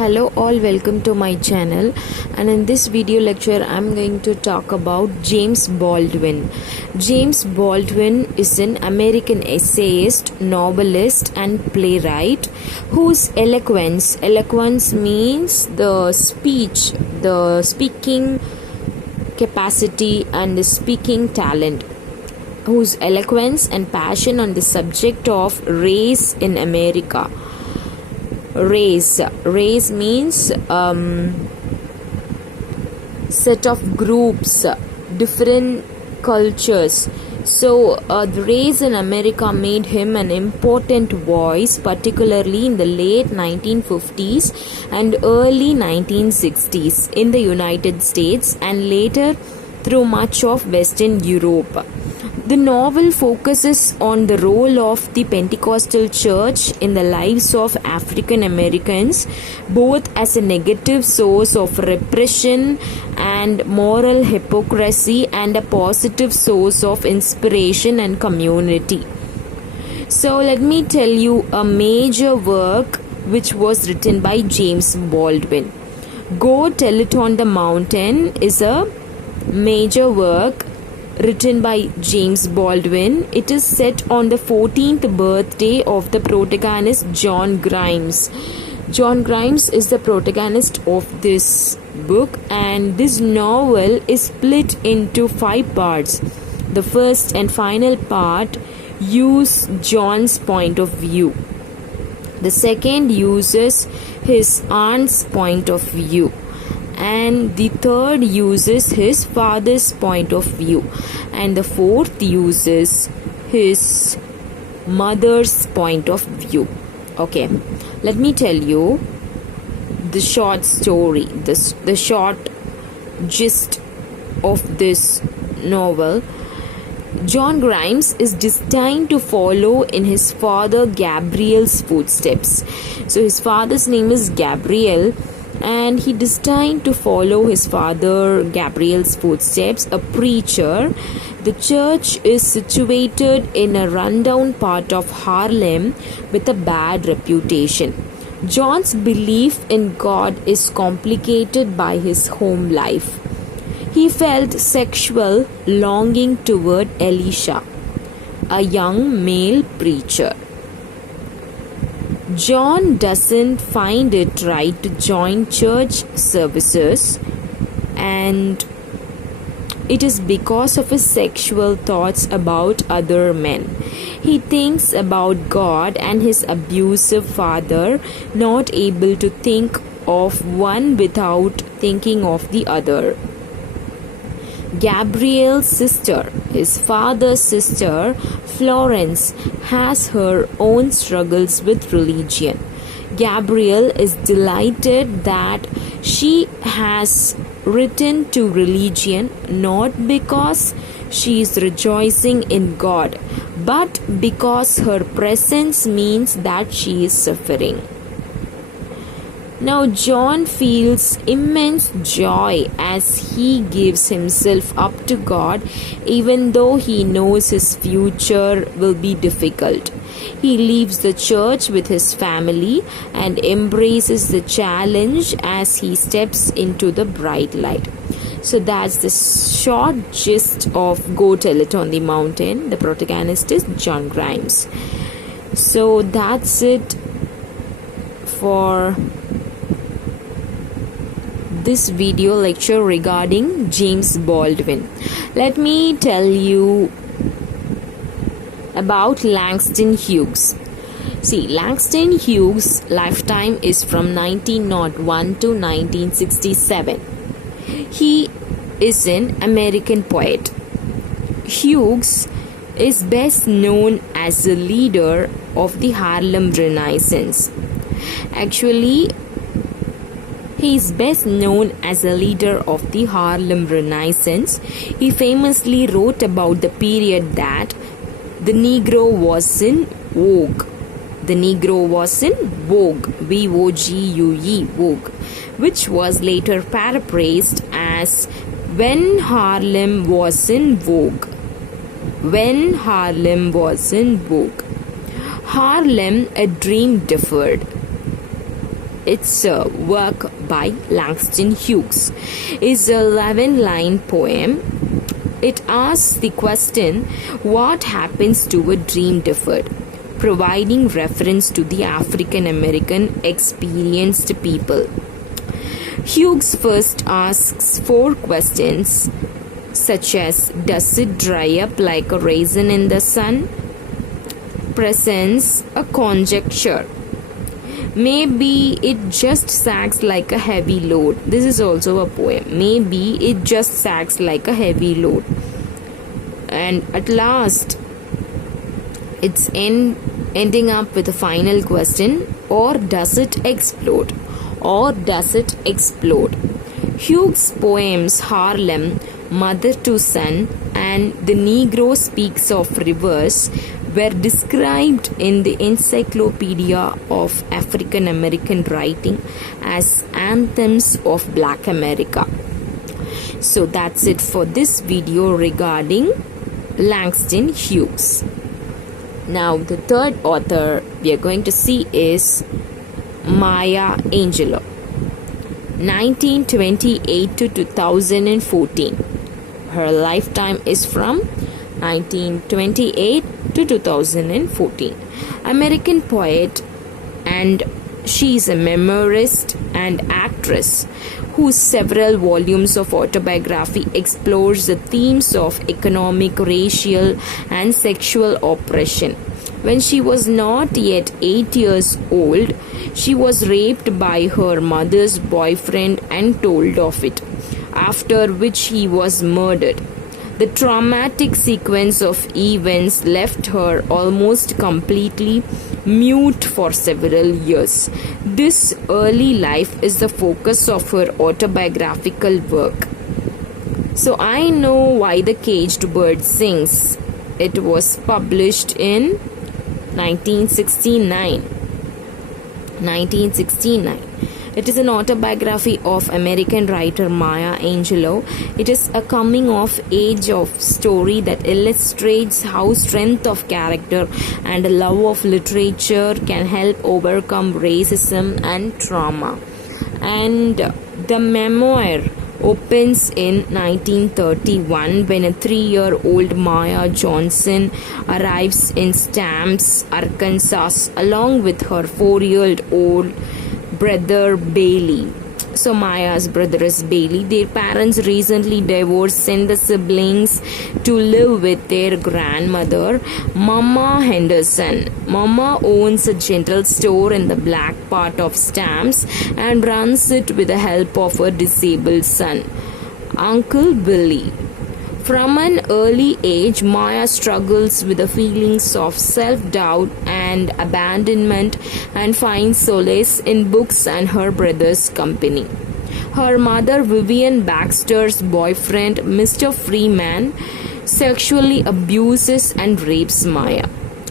Hello all, welcome to my channel, and in this video lecture I'm going to talk about James Baldwin. James Baldwin is an American essayist, novelist and playwright whose eloquence means the speaking capacity and the speaking talent, whose eloquence and passion on the subject of race in America. Race means set of groups, different cultures. So the race in America made him an important voice, particularly in the late 1950s and early 1960s in the United States and later through much of Western Europe. The novel focuses on the role of the Pentecostal church in the lives of African Americans, both as a negative source of repression and moral hypocrisy and a positive source of inspiration and community. So let me tell you a major work which was written by James Baldwin. Go Tell It on the Mountain is a major work written by James Baldwin. It is set on the 14th birthday of the protagonist John Grimes. John Grimes is the protagonist of this book, and this novel is split into 5 parts. The first and final part uses John's point of view. The second uses his aunt's point of view. And the third uses his father's point of view, and the fourth uses his mother's point of view. Okay, let me tell you the short story, the short gist of this novel. John Grimes is destined to follow in his father Gabriel's footsteps. So his father's name is Gabriel, and he destined to follow his father Gabriel's footsteps, a preacher. The church is situated in a rundown part of Harlem with a bad reputation. John's belief in God is complicated by his home life. He felt sexual longing toward Elisha, a young male preacher. John doesn't find it right to join church services, and it is because of his sexual thoughts about other men. He thinks about God and his abusive father, not able to think of one without thinking of the other. Gabriel's sister, his father's sister, Florence, has her own struggles with religion. Gabriel is delighted that she has returned to religion not because she is rejoicing in God, but because her presence means that she is suffering. Now John feels immense joy as he gives himself up to God, even though he knows his future will be difficult. He leaves the church with his family and embraces the challenge as he steps into the bright light. So that's the short gist of Go Tell It on the Mountain. The protagonist is John Grimes. So that's it for this video lecture regarding James Baldwin. Let me tell you about Langston Hughes. See, Langston Hughes' lifetime is from 1901 to 1967. He is an American poet. Hughes is best known as the leader of the Harlem Renaissance. Actually, he is best known as a leader of the Harlem Renaissance. He famously wrote about the period that the Negro was in vogue. The Negro was in vogue, V-O-G-U-E, vogue, which was later paraphrased as when Harlem was in vogue. When Harlem was in vogue. Harlem, a dream deferred. It's a work by Langston Hughes. It's a 11-line poem. It asks the question, what happens to a dream deferred, providing reference to the African American experienced people. Hughes first asks 4 questions, such as, does it dry up like a raisin in the sun? Presents a conjecture. Maybe it just sags like a heavy load. This is also a poem. Maybe it just sags like a heavy load. And at last, it's ending up with a final question, or does it explode? Or does it explode? Hughes' poems Harlem, Mother to Son, and The Negro Speaks of Rivers were described in the Encyclopedia of African American Writing as anthems of Black America. So that's it for this video regarding Langston Hughes. Now the third author we are going to see is Maya Angelou, 1928 to 2014. Her lifetime is from 1928 to 2014. American poet, and she is a memoirist and actress whose several volumes of autobiography explores the themes of economic, racial, and sexual oppression. When she was not yet 8 years old, she was raped by her mother's boyfriend and told of it, after which he was murdered. The traumatic sequence of events left her almost completely mute for several years. This early life is the focus of her autobiographical work. So I Know Why the Caged Bird Sings. It was published in 1969. It is an autobiography of American writer Maya Angelou. It is a coming-of-age story that illustrates how strength of character and a love of literature can help overcome racism and trauma. And the memoir opens in 1931 when a 3-year-old Maya Johnson arrives in Stamps, Arkansas, along with her 4-year-old brother Bailey. So Maya's brother is Bailey. Their parents recently divorced, sent the siblings to live with their grandmother, Mama Henderson. Mama owns a general store in the black part of Stamps and runs it with the help of her disabled son, Uncle Billy. From an early age, Maya struggles with the feelings of self-doubt and abandonment and finds solace in books and her brother's company. Her mother, Vivian Baxter's boyfriend, Mr. Freeman, sexually abuses and rapes Maya.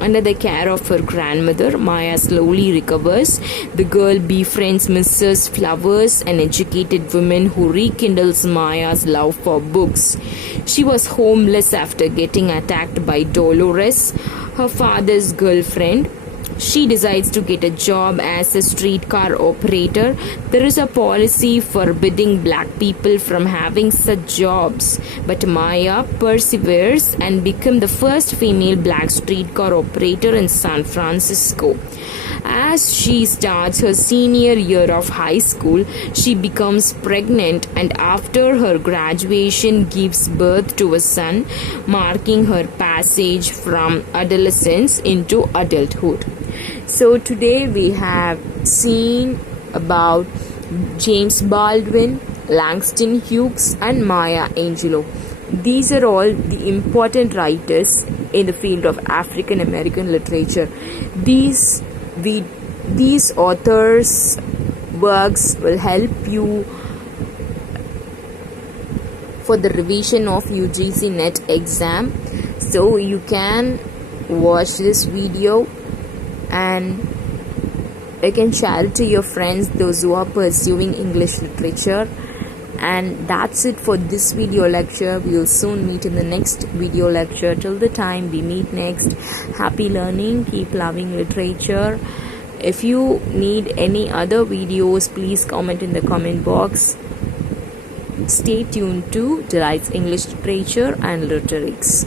Under the care of her grandmother, Maya slowly recovers. The girl befriends Mrs. Flowers, an educated woman who rekindles Maya's love for books. She was homeless after getting attacked by Dolores, her father's girlfriend. She decides to get a job as a streetcar operator. There is a policy forbidding black people from having such jobs, but Maya perseveres and becomes the first female black streetcar operator in San Francisco. As she starts her senior year of high school, she becomes pregnant and after her graduation gives birth to a son, marking her passage from adolescence into adulthood. So today we have seen about James Baldwin, Langston Hughes and Maya Angelou. These are all the important writers in the field of African American literature. These authors' works will help you for the revision of UGC NET exam. So you can watch this video and you can share it to your friends, those who are pursuing English literature. And that's it for this video lecture. We will soon meet in the next video lecture. Till the time we meet next, happy learning, keep loving literature. If you need any other videos, please comment in the comment box. Stay tuned to Delight's English Literature and Literics.